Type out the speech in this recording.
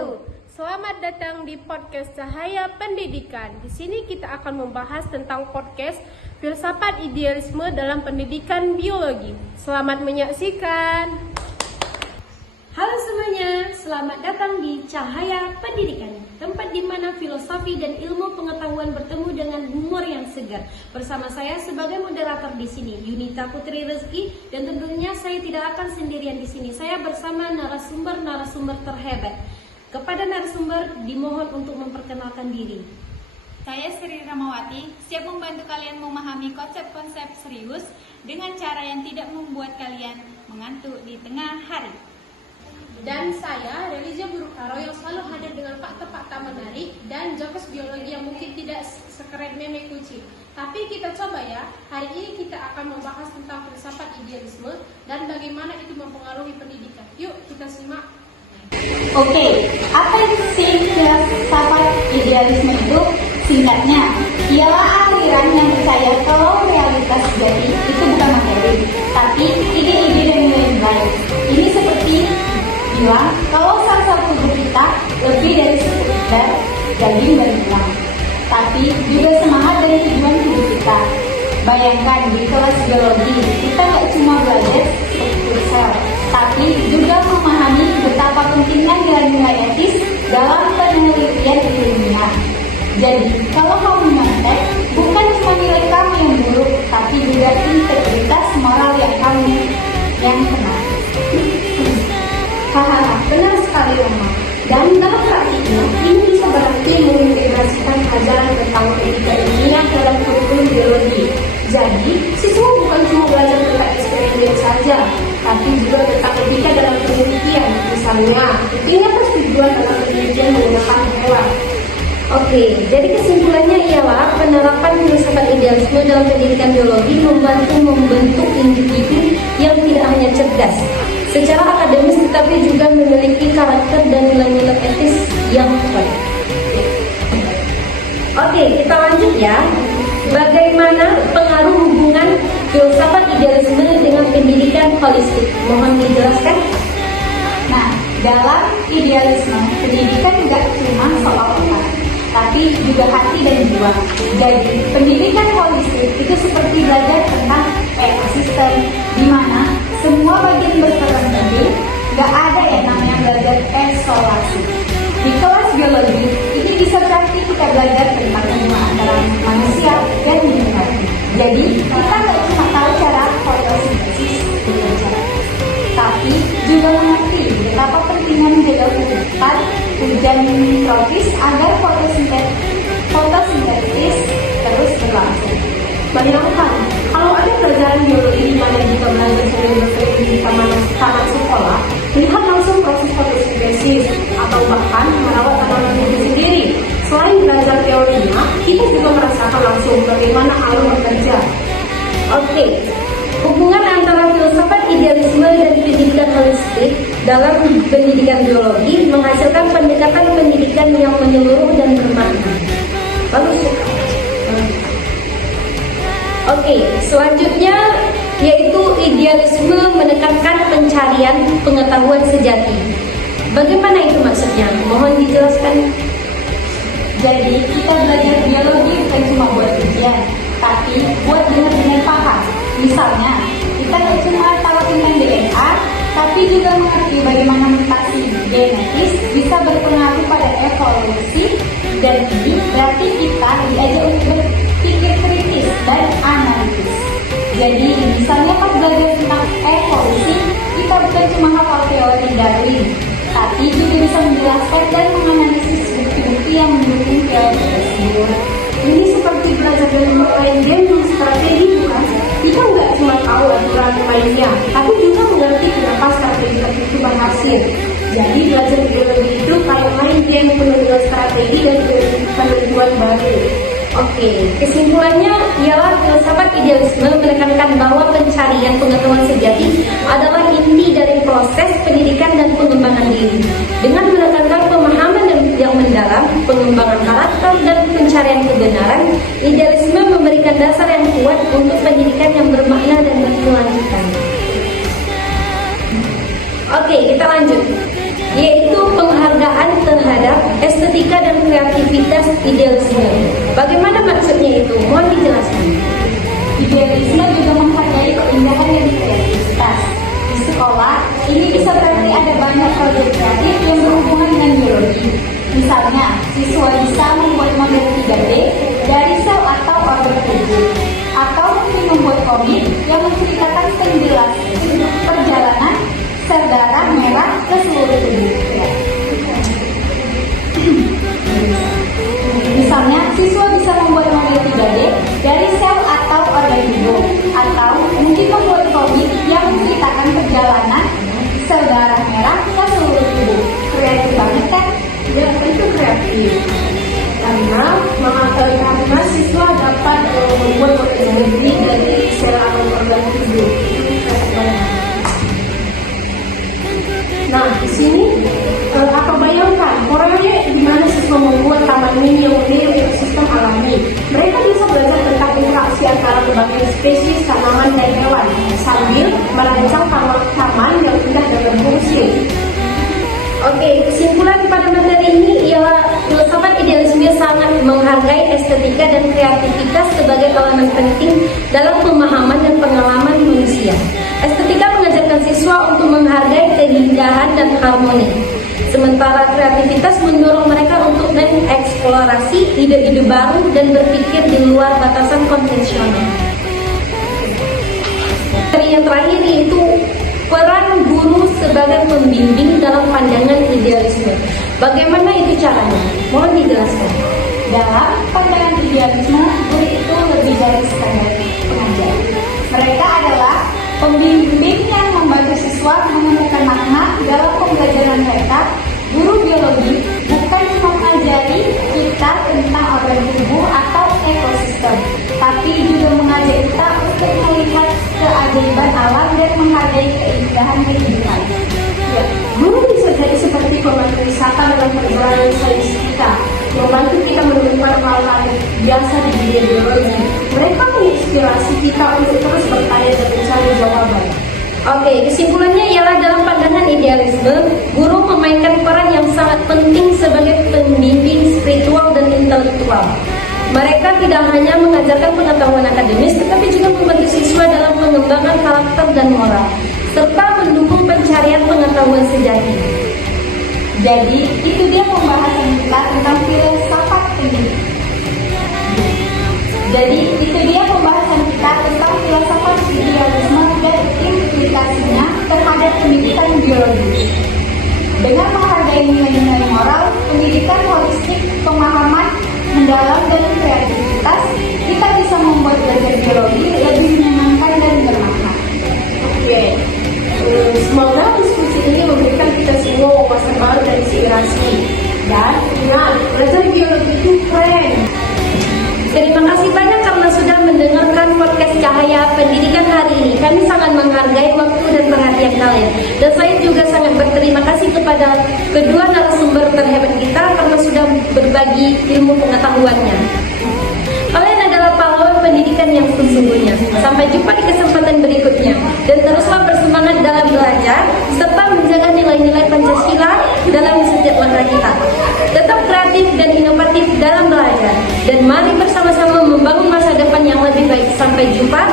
wabarakatuh. Selamat datang di podcast Cahaya Pendidikan. Di sini kita akan membahas tentang podcast filsafat idealisme dalam pendidikan biologi. Selamat menyaksikan. Halo semuanya, selamat datang di Cahaya Pendidikan, tempat di mana filosofi dan ilmu pengetahuan bertemu dengan humor yang segar. Bersama saya sebagai moderator di sini, Yunita Putri Rezeki, dan tentunya saya tidak akan sendirian di sini. Saya bersama narasumber terhebat. Kepada narasumber dimohon untuk memperkenalkan diri. Saya Sri Ramawati, siap membantu kalian memahami konsep-konsep serius dengan cara yang tidak membuat kalian mengantuk di tengah hari. Dan saya, Relizia Burukaro, yang selalu hadir dengan fakta-fakta menarik dan jokes biologi yang mungkin tidak sekeren meme kucing. Tapi kita coba ya, hari ini kita akan membahas tentang filsafat idealisme dan bagaimana itu mempengaruhi pendidikan. Yuk kita simak. Oke, apa sih filsafat idealisme itu? Singkatnya, ialah aliran yang percaya kalau realitas sejati itu bukan materi, tapi ide-ide dan nilai-nilai. Ini seperti bilang kalau salah satu tubuh kita lebih dari sekedar daging dan tulang, tapi juga semangat dan tujuan hidup kita. Bayangkan di kelas biologi kita nggak cuma belajar struktur sel, tapi juga memahami betapa pentingnya nilai-nilai etis dalam penelitian ilmiah. Jadi kalau kamu nyontek, bukan cuma nilai kamu yang buruk, tapi juga integritas moral yang kamu yang kena. Hahaha, benar sekali Rama. Dan dalam praktiknya, ini bisa berarti mengintegrasikan ajaran tentang etika ilmiah dalam kurikulum biologi. Jadi, siswa bukan cuma belajar tentang eksperimen saja, tapi juga tentang etika dalam penelitian. Misalnya, etika persetujuan dalam penelitian menggunakan hewan. Oke, jadi kesimpulannya ialah penerapan filsafat idealisme dalam pendidikan biologi membantu membentuk individu yang tidak hanya cerdas secara akademis tetapi juga memiliki karakter dan nilai-nilai etis yang kuat. Oke, kita lanjut ya. Bagaimana pengaruh hubungan filsafat idealisme dengan pendidikan holistik? Mohon dijelaskan. Nah, dalam idealisme, pendidikan tidak cuma soal otak, tapi juga hati dan jiwa. Jadi, pendidikan holistik itu seperti belajar tentang ekosistem, di mana semua bagian berperan penting, gak ada yang namanya belajar isolasi. Di kelas biologi, ini bisa berarti kita belajar tentang hubungan antara manusia dan lingkungan. Jadi, kita gak cuma tahu cara fotosintesis bekerja, tapi juga mengerti betapa pentingnya menjaga kehidupan hujan tropis agar fotosintesis terus berlangsung. Bayangkan, kalau ada pelajaran biologi di mana kita belajar sambil berkeliling di taman sekolah, lihat langsung proses fotosintesis atau bahkan merawat tanaman itu sendiri. Selain belajar teorinya, kita juga merasakan langsung bagaimana alam bekerja. Oke, hubungan antara filsafat idealisme dan pendidikan holistik dalam pendidikan biologi menghasilkan pendekatan pendidikan yang menyeluruh dan bermakna. Oke, selanjutnya yaitu idealisme menekankan pencarian pengetahuan sejati. Bagaimana itu maksudnya? Mohon dijelaskan. Jadi, kita belajar biologi bukan cuma buat ujian, tapi buat benar-benar paham. Misalnya, kita nggak cuma tahu tentang DNA, tapi juga mengerti bagaimana mutasi genetis bisa berpengaruh pada evolusi, dan ini berarti kita diajak untuk berpikir kritis dan analitis. Jadi, misalnya pas belajar tentang evolusi, kita bukan cuma hafal teori Darwin, tapi juga bisa menjelaskan dan menganalisis bukti-bukti yang mendukung teori tersebut. Ini seperti belajar dalam bermain game strategi, bukan? Kita nggak cuma tahu aturan mainnya, tapi juga mengerti kenapa strategi itu berhasil. Jadi belajar biologi itu kayak main game penuh dengan strategi dan penentuan baru. Oke, kesimpulannya ialah filsafat idealisme menekankan bahwa pencarian pengetahuan sejati adalah inti dari proses pendidikan dan pengembangan diri. Dengan menekankan pemahaman yang mendalam, pengembangan karakter dan pencarian kebenaran, idealisme memberikan dasar yang kuat untuk pendidikan yang bermakna dan berkelanjutan. Oke, kita lanjut. yaitu penghargaan terhadap estetika dan kreativitas idealisme. Bagaimana maksudnya itu? Mohon dijelaskan. Idealisme juga menghargai keindahan dan kreativitas. Di sekolah, ini disertai ada banyak proyek kreatif yang berhubungan dengan biologi. Misalnya, siswa bisa membuat model 3D dari sel atau organ tubuh, atau mungkin membuat komik yang menceritakan sekilas perjalanan sel darah merah ke seluruh tubuh. Misalnya, siswa bisa membuat model 3D dari sel atau organ tubuh, atau mungkin membuat komik yang menceritakan perjalanan sel darah merah ke seluruh tubuh. Kreatif banget kan? Ya, itu kreatif. Karena siswa dapat membuat model lebih dari sel atau organ tubuh. Nah, di sini apa bayangkan orangnya di mana siswa membuat taman mini yang meniru ekosistem alami. Mereka bisa belajar tentang interaksi antara berbagai spesies tanaman dan hewan sambil merancang taman yang indah dan berfungsi. Oke, kesimpulan pada materi ini ialah filsafat idealisme sangat menghargai estetika dan kreativitas sebagai elemen penting dalam pemahaman dan pengalaman manusia. Estetika mengajarkan siswa untuk menghargai keindahan dan harmoni, sementara kreativitas mendorong mereka untuk mengeksplorasi ide-ide baru dan berpikir di luar batasan konvensional. Yang terakhir yaitu peran guru sebagai pembimbing dalam pandangan idealisme. Bagaimana itu caranya? Mohon dijelaskan. Dalam pandangan idealisme, guru itu lebih dari sekadar pengajar. Mereka adalah pembimbing yang membantu siswa menemukan makna dalam pembelajaran mereka. Guru biologi bukan cuma mengajari kita tentang organ tubuh atau ekosistem, tapi juga mengajari kita untuk melihat keajaiban alam dan menghargai keindahan kehidupan. Ya, guru bisa jadi seperti pemandu wisata dalam perjalanan sains kita, membantu kita menemukan hal-hal biasa di dunia biologi. Mereka menginspirasi kita untuk terus bertanya dan mencari jawaban. Oke, kesimpulannya ialah dalam pandangan idealisme, guru memainkan peran yang sangat penting sebagai pembimbing spiritual dan intelektual. Mereka tidak hanya mengajarkan pengetahuan akademis, tetapi juga membantu siswa dalam pengembangan karakter dan moral, serta mendukung pencarian pengetahuan sejati. Jadi, itu dia pembahasan kita tentang filsafat pendidikan. Idealisme dan implikasinya terhadap pendidikan biologi. Dengan menghargai nilai-nilai moral, pendidikan holistik, pemahaman mendalam dan kreativitas, kita bisa membuat belajar biologi lebih menyenangkan dan bermakna. Oke, semoga diskusi ini memberikan kita semua wawasan baru dan inspirasi. Dan ingat, belajar biologi itu keren. Terima kasih banyak karena sudah mendengarkan podcast Cahaya Pendidikan hari ini. Kami sangat menghargai waktu dan perhatian kalian. Dan saya juga sangat berterima kasih kepada kedua narasumber terhebat kita karena sudah berbagi ilmu pengetahuannya. Kalian adalah pahlawan pendidikan yang sesungguhnya. Sampai jumpa di kesempatan berikutnya. Dan teruslah bersemangat dalam belajar serta menjaga nilai-nilai Pancasila dalam setiap langkah kita. Tetap kreatif dan inovatif dalam belajar. Dan mari bersama-sama membangun masa depan yang lebih baik. Sampai jumpa